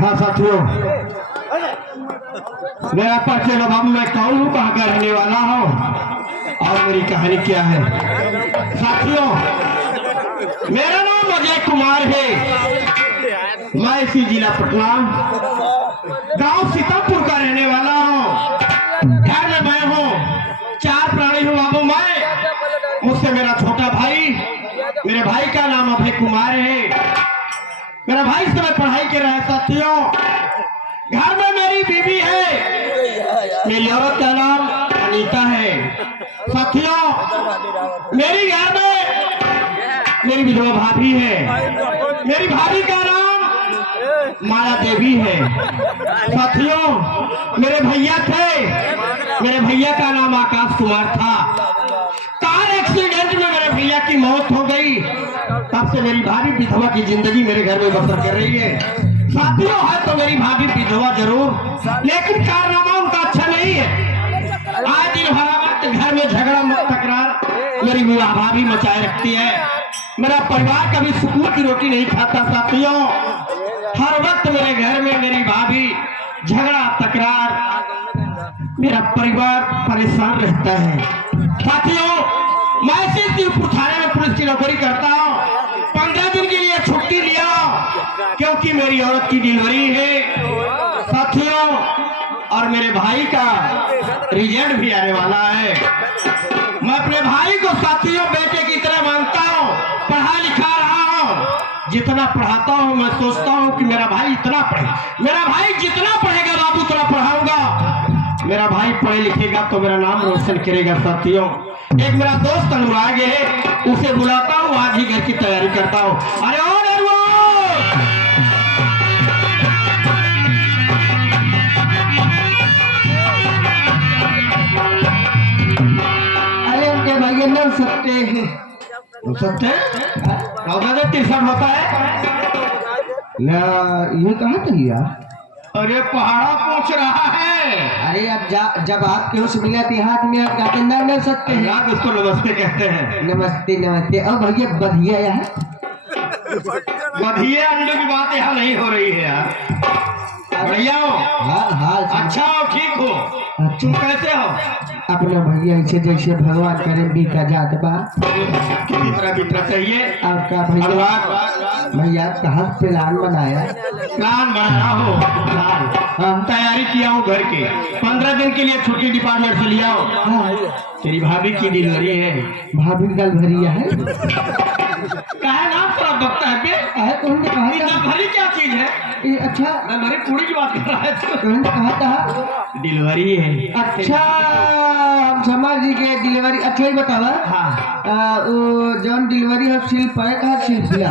हाँ साथियों, मेरा परिचय लो बाबू, मैं कौन हूँ, कहाँ का रहने वाला हूँ और मेरी कहानी क्या है। साथियों, मेरा नाम अजय कुमार है। मैं इसी जिला पटना गांव सीतापुर का रहने वाला हूँ। घर में मैं हूँ, 4 प्राणी हूँ बाबू। मैं मुझसे मेरा छोटा भाई, मेरे भाई का नाम अभय कुमार है। मेरा भाई इस समय पढ़ाई कर रहा है। साथियों, घर में मेरी बीवी है, मेरी औरत का नाम अनीता है। साथियों, मेरी घर में मेरी विधवा भाभी है, मेरी भाभी का नाम माया देवी है। साथियों, मेरे भैया थे, मेरे भैया का नाम आकाश कुमार था। कार एक्सीडेंट में मेरे भैया की मौत हो गई। तब से मेरी भाभी विधवा की जिंदगी मेरे घर में बसर कर रही है। साथियों, है तो मेरी भाभी विधवा जरूर, लेकिन कारनामा उनका अच्छा नहीं है। आए दिन हर वक्त घर में झगड़ा तकरार मेरी भाभी मचाए रखती है। मेरा परिवार कभी सुकून की रोटी नहीं खाता। साथियों, हर वक्त मेरे घर में मेरी भाभी झगड़ा तकरार, मेरा परिवार परेशान रहता है। साथियों, मैं शिवपुर थाने में पुलिस की नौकरी करता हूँ। 15 दिन के लिए छुट्टी लिया क्योंकि मेरी औरत की डिलीवरी है। साथियों, और मेरे भाई का रिजल्ट भी आने वाला है। मैं अपने भाई को साथियों बेटे की तरह मानता हूँ, पढ़ा लिखा रहा हूँ। जितना पढ़ाता हूँ मैं सोचता हूँ कि मेरा भाई इतना पढ़े, मेरा भाई जितना पढ़ेगा बाबू उतना पढ़ाऊंगा। मेरा भाई पढ़े लिखेगा तो मेरा नाम रोशन करेगा। साथियों, एक मेरा दोस्त अनुराग है, उसे बुलाता हूँ, आज ही घर की तैयारी करता हूँ। अरे ओ भैया न सकते हैं, टीशर्ट होता है ना, ये कहाँ था यार? अरे पहाड़ा पूछ रहा है। अरे अब जब आप क्यों से मिला थी हाथ में, आप कहते ना मिल सकते हैं। आप इसको नमस्ते कहते हैं। नमस्ते नमस्ते। अब भैया बधिया यहाँ, बधिया अंडे की बात यहाँ नहीं हो रही है यार। भैया हो? हाँ हाँ, अच्छा हो, ठीक हो। तुम कैसे हो? अपना भैया ऐसे जैसे भगवान करे बीता जात बा, किसी तरह बीतना चाहिए। आपका भैया कहाँ प्लान बनाया? प्लान बनाया हो? प्लान तैयारी किया हूँ घर के। 15 दिन के लिए छुट्टी डिपार्टमेंट से लिया हो। तेरी भाभी की डिलीवरी है। भाभी का भरिया है? कहा नाम थोड़ा बकता है बे? भरी क्या चीज है? अच्छा, भरी पूरी की बात कर रहा है। कहा था डिलीवरी है? अच्छा, हम समझ गए डिलीवरी। अच्छा ही बतावा। हाँ, वो जॉन डिलीवरी है सिर्फ है, कहा सिर्फ दिया।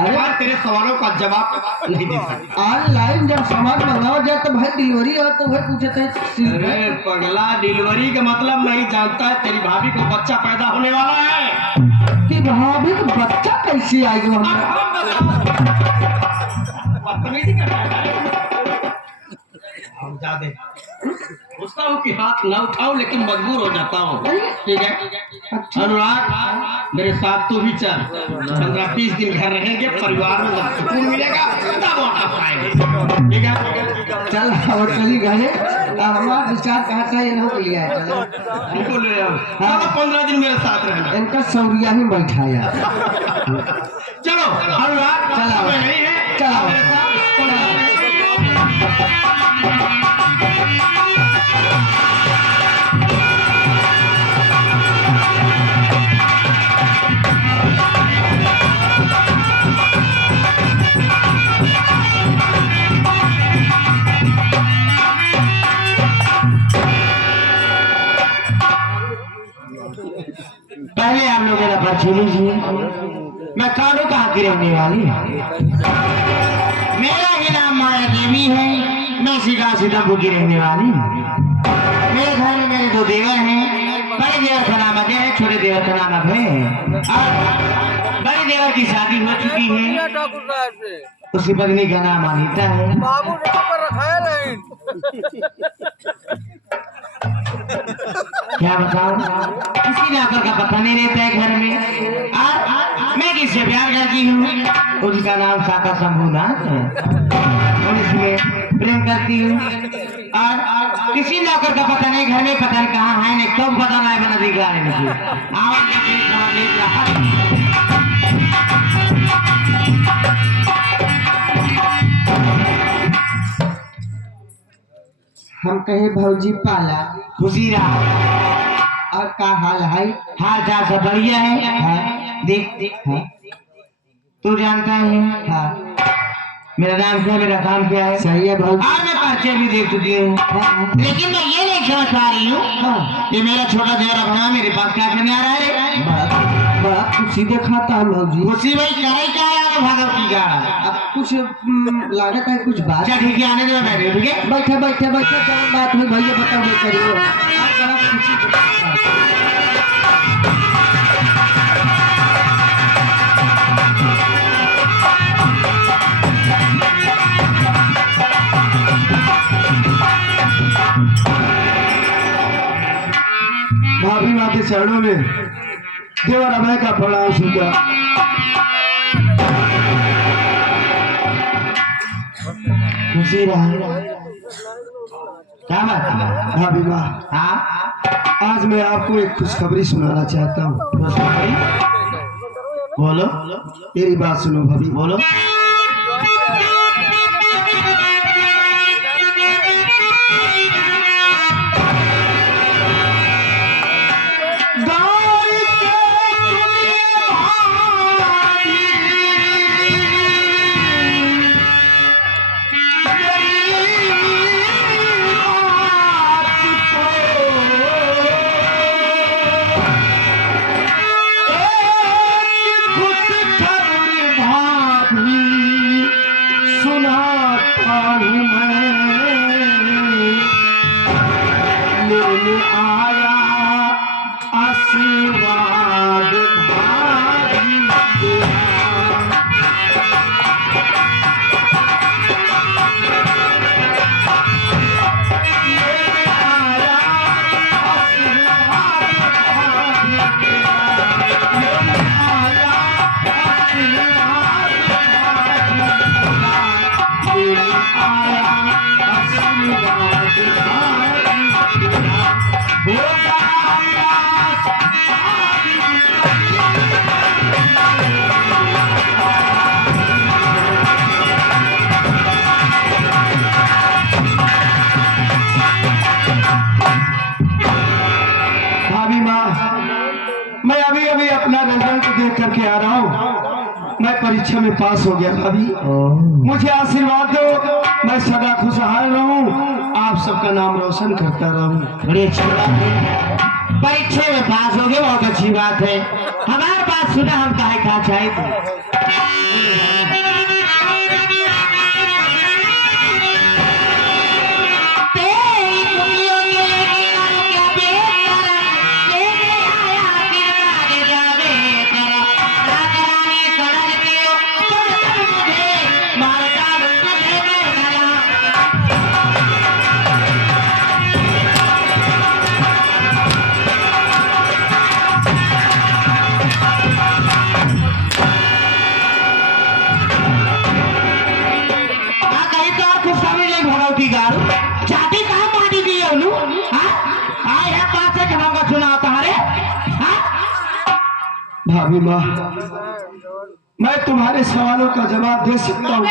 अरे तेरे सवालों का जवाब नहीं दे सकता। ऑनलाइन जब सामान मंगाओ जाए तो भाई डिलीवरी हो तो भाई पूछते हैं। अरे पगला, डिलीवरी का मतलब नहीं जानता है। तेरी भाभी को बच्चा पैदा होने वाला है। कि भाभी को बच्चा कैसे आएगा? हम ज्यादा सोचता हूँ कि हाथ ना उठाऊं, लेकिन मजबूर हो जाता हूँ। ठीक है अनुराग, मेरे साथ तो भी चल। 15-20 दिन घर रहेंगे, परिवार में जब सुकून मिलेगा तब वापस आएंगे। ठीक है चल, और चली घरे। हमारा विचार कहा था ये हो लिया है। चलो इनको ले आओ। हाँ, 15 दिन मेरे साथ रहना। इनका सौरिया ही बैठाया। चलो अनुराग, चला नहीं है, चला मेरे साथ। पहले आप लोग मेरा परिचय लीजिए। मैं कानू कहाँ की रहने वाली? मेरा ही नाम माया देवी है। मैं सीतापुर की रहने वाली। मेरे घर में मेरे 2 देवर हैं। बड़े देवर का नाम अजय है, छोटे देवर का नाम अभय है। बड़े देवर की शादी हो चुकी है, उसकी पत्नी का नाम अनीता है। बाबू पर रखा है। क्या बताऊं, किसी नौकर का पता नहीं रहता है घर में। मैं किसी से प्यार करती हूँ, उसका नाम साका शंभूनाथ है और इसमें प्रेम करती हूँ। और किसी नौकर का पता नहीं, घर में पता नहीं कहाँ है, नहीं कब पता नहीं बना दिखा रहे मुझे। आओ हम कहे भौजी पाला खुशी रहा। और का हाल है? हाल चाल सब बढ़िया है। देख हाँ? तू जानता है हाँ मेरा नाम क्या, मेरा काम क्या है? सही है भौजी। और मैं परिचय भी देख चुकी हूँ, लेकिन मैं ये नहीं समझ पा रही हूँ कि मेरा छोटा देवरा भैया मेरे पास क्या करने आ रहा है। बड़ा खुशी दिखाता है भौजी। खुशी भाई करे क्या है भगवती का। अब कुछ लागत है, कुछ बात। अच्छा ठीक है, आने दो, बैठे ठीक है। बैठे बैठे बैठे जब बात हुई भैया बताओ करिए। बड़ा खुशी दिखाता है। भाभी माँ के चरणों में देवर अभय का प्रणाम स्वीकार। खुशी रहा। क्या बात है भाभी माँ, हाँ आज मैं आपको एक खुशखबरी सुनाना चाहता हूँ। बोलो मेरी बात सुनो भाभी। बोलो। आया आशीर्वाद भाभी मैं अभी अभी अपना रिजल्ट देख करके आ रहा हूँ। मैं परीक्षा में पास हो गया भाभी, मुझे आशीर्वाद दो, मैं सदा खुशहाल रहूं, आप सबका नाम रोशन करता रहूं। बड़ी अच्छी बात है, परीक्षा में पास हो गए, बहुत अच्छी बात है। हमारे बात सुना, हम काहे कहा चाहे भाभी माँ, मैं तुम्हारे सवालों का जवाब दे सकता हूँ।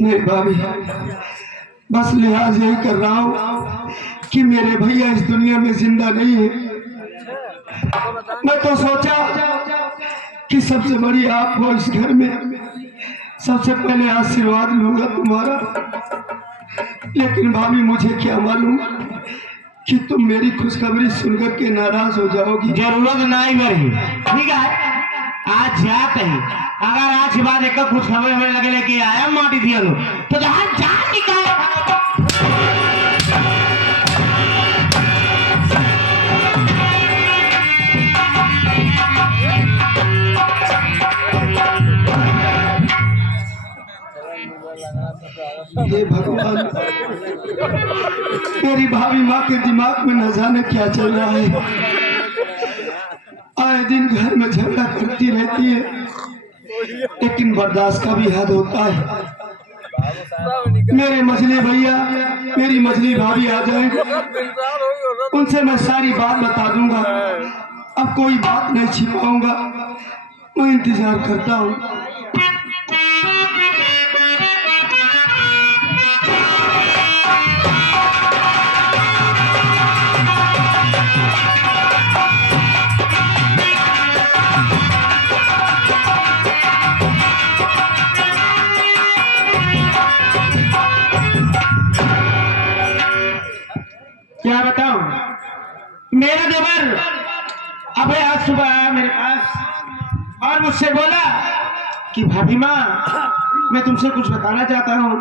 नहीं भाभी, बस लिहाज यही कर रहा हूँ कि मेरे भैया इस दुनिया में जिंदा नहीं है। मैं तो सोचा कि सबसे बड़ी आप हो इस घर में, सबसे पहले आशीर्वाद लूंगा तुम्हारा, लेकिन भाभी मुझे क्या मालूम कि तुम मेरी खुशखबरी सुनकर के नाराज हो जाओगी। जरूरत नहीं बड़ी, ठीक है, आज जाते ही अगर आज के बाद एक खुशखबरी हमें लगे लेके आया माटी दिया लो तो जहां जान निकाल। हे भगवान, मेरी भाभी माँ के दिमाग में न जाने क्या चल रहा है। आए दिन घर में झगड़ा करती रहती है, लेकिन बर्दाश्त का भी हद होता है। मेरे मछली भैया, मेरी मछली भाभी आ जाए, उनसे मैं सारी बात बता दूंगा। अब कोई बात नहीं छिपाऊंगा, मैं इंतजार करता हूँ। क्या बताऊं, मेरा देवर अबे आज सुबह आया मेरे पास और मुझसे बोला कि भाभी माँ, मैं तुमसे कुछ बताना चाहता हूँ।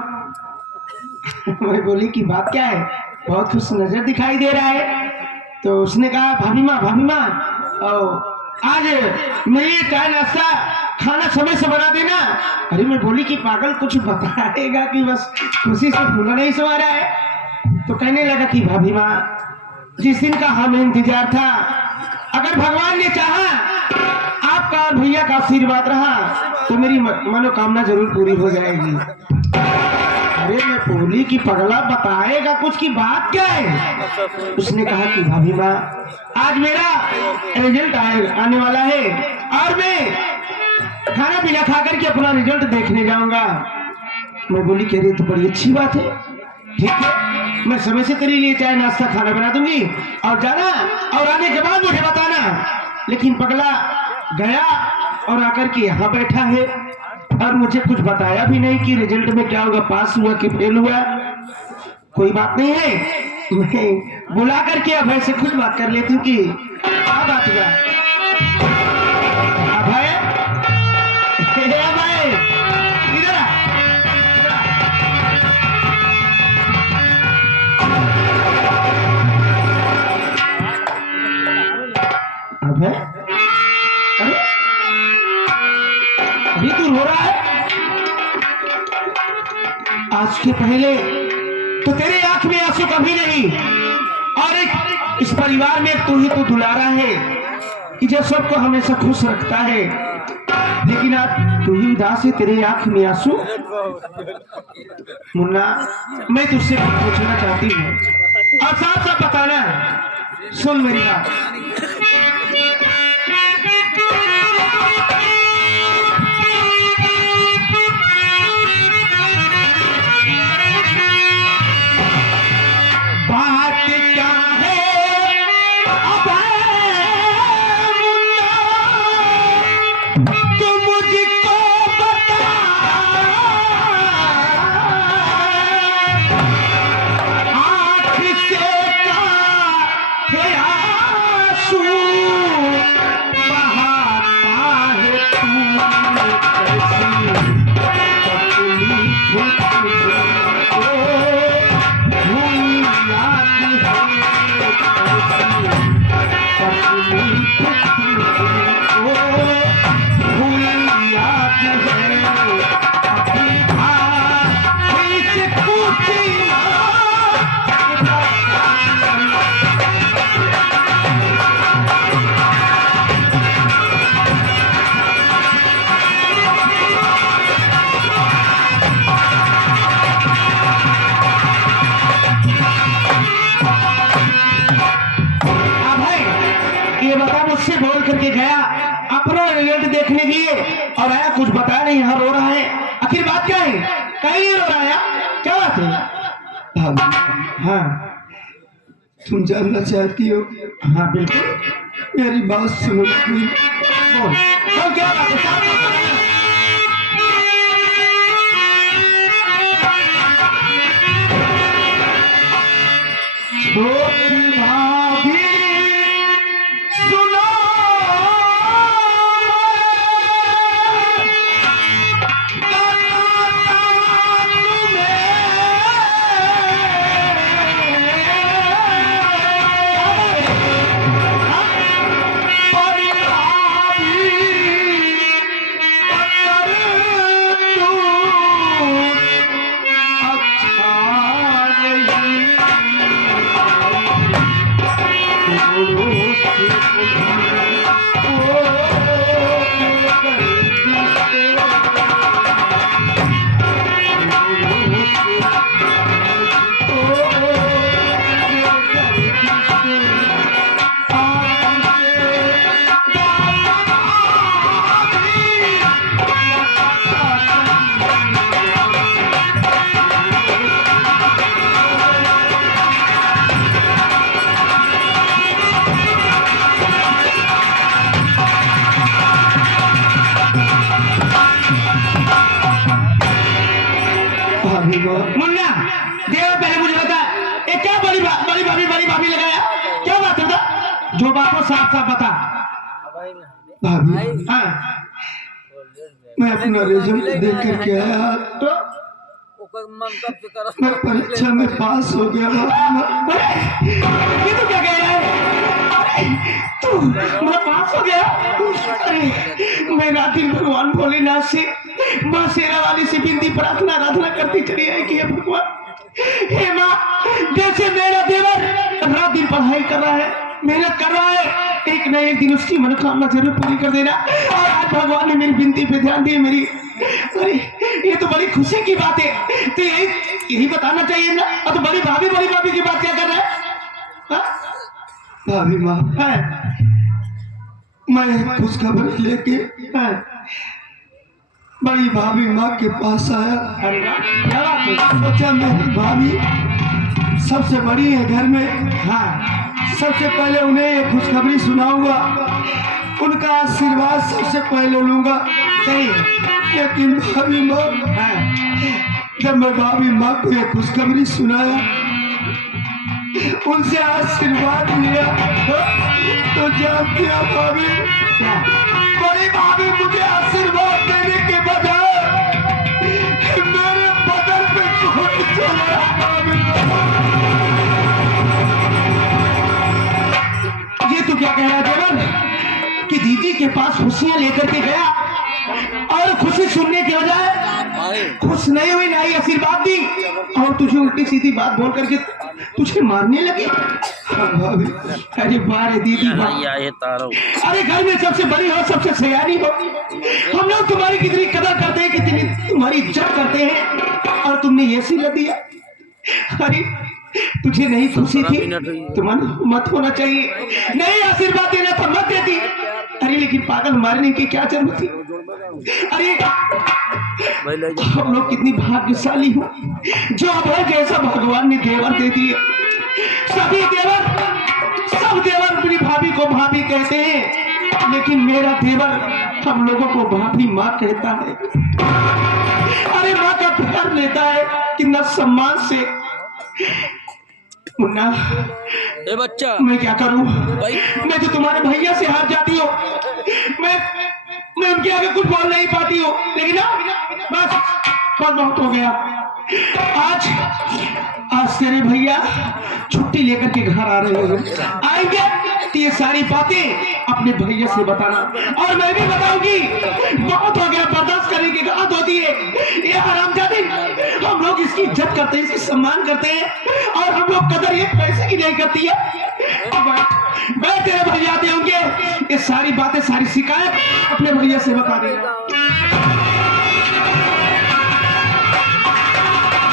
मैं बोली कि बात क्या है, बहुत खुश नजर दिखाई दे रहा है। तो उसने कहा भाभी माँ आज मेरे लिए चाय नाश्ता खाना समय से बना देना। अरे मैं बोली कि पागल, कुछ बताएगा कि बस खुशी से फूला नहीं समा रहा है। तो कहने लगा कि भाभी माँ, जिस दिन का हमें इंतजार था, अगर भगवान ने चाहा, आपका और भैया का आशीर्वाद रहा, तो मेरी मनोकामना जरूर पूरी हो जाएगी। अरे मैं बोली कि पगला, बताएगा कुछ की बात क्या है? उसने कहा कि भाभी माँ, आज मेरा रिजल्ट आने वाला है और मैं खाना पीना खा करके अपना रिजल्ट देखने जाऊंगा। मैं बोली कि अरे तो बड़ी अच्छी बात है, ठीक है, मैं समय से तेरे लिए चाय नाश्ता खाना बना दूंगी और जाना, और आने के बाद मुझे बताना। लेकिन पगला गया और आकर के यहाँ बैठा है और मुझे कुछ बताया भी नहीं कि रिजल्ट में क्या होगा, पास हुआ कि फेल हुआ। कोई बात नहीं है, मैं बुला करके अभय से खुद बात कर लेती हूँ कि क्या बात हुआ। अभय, अभय इधर आ। अभय, अरे अभी तू रो रहा है? आज के पहले तो तेरे आंख में आंसू कभी नहीं, और एक इस परिवार में तू ही तो दुलारा है कि जो सबको हमेशा खुश रखता है, लेकिन आज तू ही उदास है, तेरे आंख में आंसू। मुन्ना, मैं तुझसे पूछना चाहती हूँ और साफ साफ बताना, सुन मेरी बात। बोल करके गया अपना रिजल्ट देखने के लिए और आया, कुछ बताया नहीं, यहाँ रो रहा है। आखिर बात क्या है? कहीं नहीं रो रहा है, क्या बात है? भाभी, हाँ तुम जानना चाहती हो? हाँ बिल्कुल, मेरी बात सुनो। बोल तो क्या बात है? साफ साफ बताना। छोटी भाभी सुनो, माँ। मुन्ना देवर पहले मुझे बता, ये क्या बड़ी भाभी लगाया, क्या बात है बता, जो बात हो साफ साफ बता। भाभी हाँ मैं अपना रिजल्ट देख करके आया तो मैं परीक्षा में पास हो गया भाभी। ये तो क्या कह रहा है, तू मैं पास हो गया। अरे मैं रात दिन भगवान भोलेनाथ से माँ शेरा वाली से बिंदी प्रार्थना करती चली आई कि हे भगवान, हे माँ, जैसे मेरा देवर रात दिन पढ़ाई कर रहा है, मेहनत कर रहा है, एक न एक दिन उसकी मनोकामना जरूर पूरी कर देना। और आज भगवान ने मेरी बिनती पे ध्यान दिए मेरी। अरे ये तो बड़ी खुशी की बात है, तो यही बताना चाहिए ना। और तो बड़ी भाभी की बात क्या कर रहा है? हाँ? भाभी माँ हाँ, मैं खुशखबरी लेके हाँ। बड़ी भाभी माँ के पास आया। अरे वाह, क्या बात है। सोचा मेरी भाभी सबसे बड़ी है घर में, हाँ सबसे पहले उन्हें ये खुशखबरी सुनाऊंगा, उनका आशीर्वाद सबसे पहले लूंगा। सही, लेकिन भाभी माँ, हाँ जब मैं भाभी माँ को ये खुशखबरी सुनाया, उनसे आशीर्वाद लिया, तो जानती हो भाभी, क्या? बड़ी भाभी मुझे आशीर्वाद देने के बजाय मेरे बदन पे कोई चला भाभी। ये तो क्या कह रहा है देवर कि दीदी के पास खुशियां लेकर के गया और खुशी सुनने के बजाय खुश नहीं हुई, नहीं आशीर्वाद दी और तुझे उल्टी सीधी बात बोल करके तुझे मारने लगी। भाभी अरे बारे दीदी अरे घर में सबसे बड़ी हो, सबसे सयानी हो, हम लोग तुम्हारी कितनी कदर करते हैं, कितनी तुम्हारी इज्जत करते हैं, और तुमने ये सी लग दिया। अरे तुझे नहीं खुशी थी तो मन मत होना चाहिए, नहीं आशीर्वाद देना था मत देती। अरे लेकिन पागल मारने की क्या जरूरत थी। अरे हम लोग कितनी भाग्यशाली हो, जो अब है जैसा भगवान ने देवर दे दिए। सभी देवर, सब देवर अपनी भाभी को भाभी कहते हैं, लेकिन मेरा देवर हम लोगों को भाभी माँ कहता है। अरे माँ का प्यार लेता है कितना सम्मान से। मुन्ना ए बच्चा, मैं क्या करूं, भाई मैं तो तुम्हारे भैया से हार जाती हूँ, मैं उनके आगे कुछ बोल नहीं पाती हूँ, लेकिन ना बस बहुत हो गया। आज तेरे भैया छुट्टी लेकर के घर आ रहे हैं, आएंगे तो ये सारी बातें अपने भैया से बताना, और मैं भी बताऊंगी। बहुत हो गया, बर्दाश्त करने की बात होती है। ये हरामजादी, हम लोग इसकी इज्जत करते हैं, इसकी सम्मान करते हैं, और हम लोग कदर ये पैसे की नहीं करती है। मैं तेरे भैया आते होंगे, ये सारी बातें, सारी शिकायत अपने भैया से बता देगा।